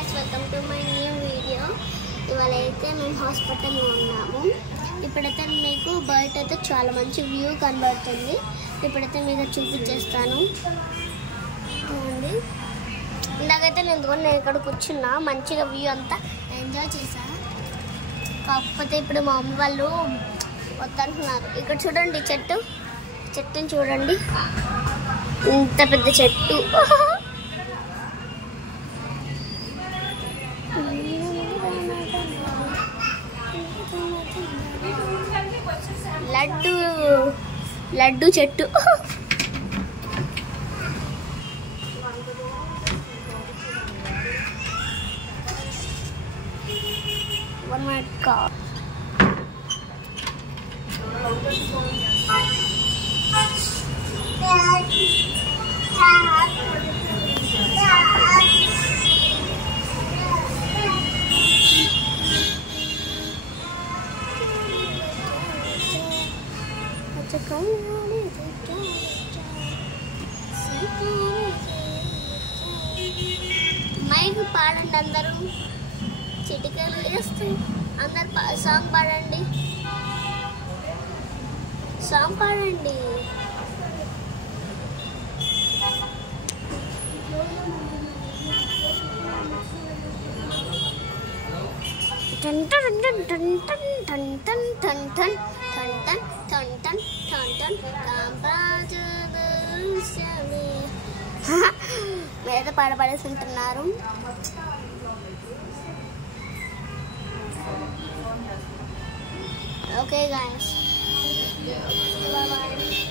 guys, welcome to my new video. ఇవాళ అయితే మేము హాస్పిటల్లో ఉన్నాము. ఇప్పుడైతే మీకు బయట అయితే చాలా మంచి వ్యూ కనబడుతుంది. ఇప్పుడైతే మీకు చూపించేస్తాను. ఇందాకైతే నేను ఇక్కడ కూర్చున్నా, మంచిగా వ్యూ అంతా ఎంజాయ్ చేశాను. కాకపోతే ఇప్పుడు మా అమ్మ వాళ్ళు వద్దంటున్నారు. ఇక్కడ చూడండి, చెట్టుని చూడండి, ఇంత పెద్ద చెట్టు. లడ్డు చెట్టు. One minute car. మైక్ పాడండి అందరూ, చిటికలు వేస్తూ అందరు సాంగ్ పాడండి. టన్ టన్ టన్ టన్ టన్ టన్ టన్ టన్ టన్ టన్ టన్ టన్ టన్ టన్ మీరైతే పాడపడేసి ఉంటున్నారు. Okay guys, bye bye.